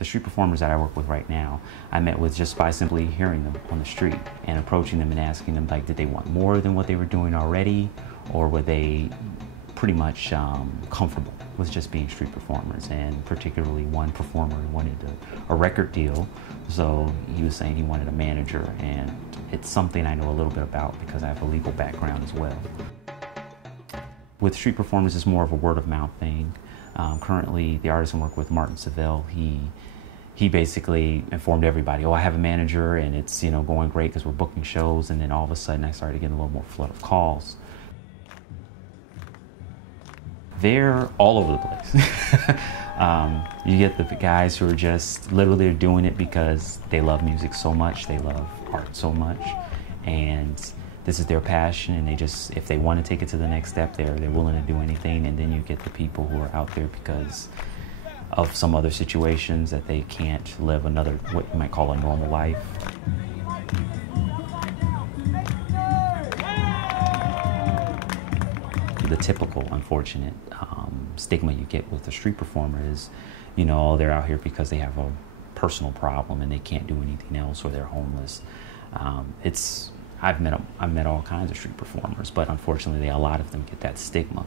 The street performers that I work with right now, I met with just by simply hearing them on the street and approaching them and asking them, like, did they want more than what they were doing already, or were they pretty much comfortable with just being street performers? And particularly one performer wanted a record deal, so he was saying he wanted a manager, and it's something I know a little bit about because I have a legal background as well. With street performers, it's more of a word of mouth thing. Currently, the artist I work with, Martin Seville, he basically informed everybody, oh, I have a manager and it's, you know, going great because we're booking shows. And then all of a sudden I started getting a little more flood of calls. They're all over the place. You get the guys who are just literally doing it because they love music so much, they love art so much, and this is their passion, and they just, if they want to take it to the next step, they're willing to do anything. And then you get the people who are out there because of some other situations that they can't live another, what you might call a normal life. The typical unfortunate stigma you get with a street performer is, you know, they're out here because they have a personal problem and they can't do anything else, or they're homeless. I've met all kinds of street performers, but unfortunately a lot of them get that stigma.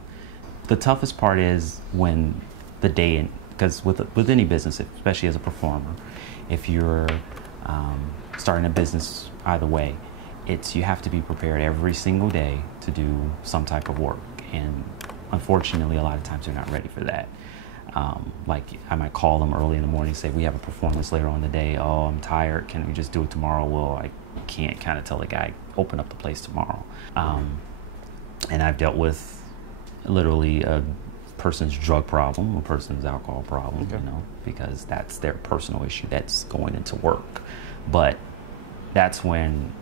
The toughest part is when the day, because with any business, especially as a performer, if you're starting a business either way, you have to be prepared every single day to do some type of work. And unfortunately, a lot of times they're not ready for that. Like I might call them early in the morning, say, we have a performance later on the day. Oh, I'm tired. Can we just do it tomorrow? Well, I can't, kind of tell the guy, open up the place tomorrow. And I've dealt with literally a person's drug problem, a person's alcohol problem, okay, you know, because that's their personal issue that's going into work. But that's when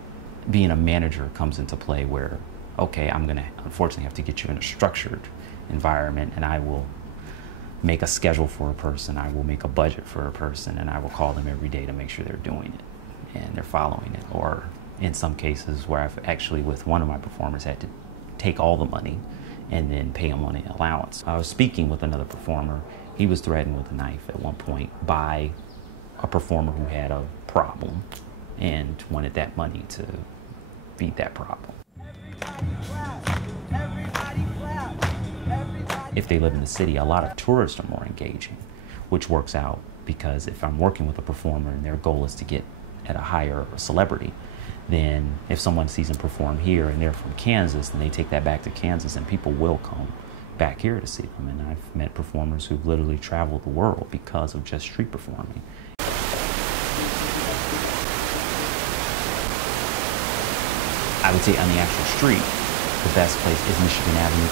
being a manager comes into play, where, okay, I'm gonna unfortunately have to get you in a structured environment, and I will make a schedule for a person, I will make a budget for a person, and I will call them every day to make sure they're doing it and they're following it. Or in some cases where I've actually, with one of my performers, had to take all the money and then pay him on an allowance. I was speaking with another performer. He was threatened with a knife at one point by a performer who had a problem and wanted that money to beat that problem. If they live in the city, a lot of tourists are more engaging, which works out because if I'm working with a performer and their goal is to get at a higher celebrity, then if someone sees them perform here and they're from Kansas, and they take that back to Kansas, and people will come back here to see them. And I've met performers who've literally traveled the world because of just street performing. I would say on the actual street, the best place is Michigan Avenue.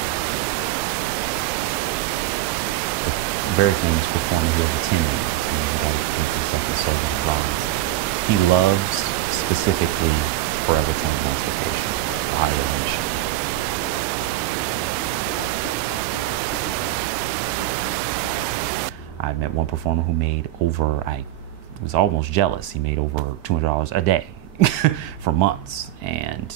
The very famous performer here for 10 years. The guy who thinks himself is so loud. He loves specifically Forever 21's location, Ohio, Michigan. I met one performer who made over, I was almost jealous, he made over $200 a day for months. And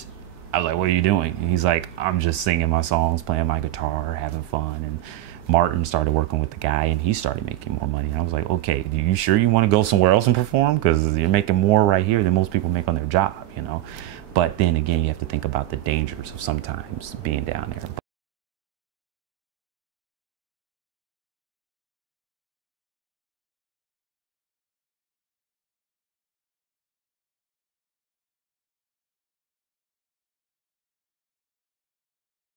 I was like, what are you doing? And he's like, I'm just singing my songs, playing my guitar, having fun. And Martin started working with the guy, and he started making more money. And I was like, okay, are you sure you want to go somewhere else and perform? Because you're making more right here than most people make on their job, you know? But then again, you have to think about the dangers of sometimes being down there.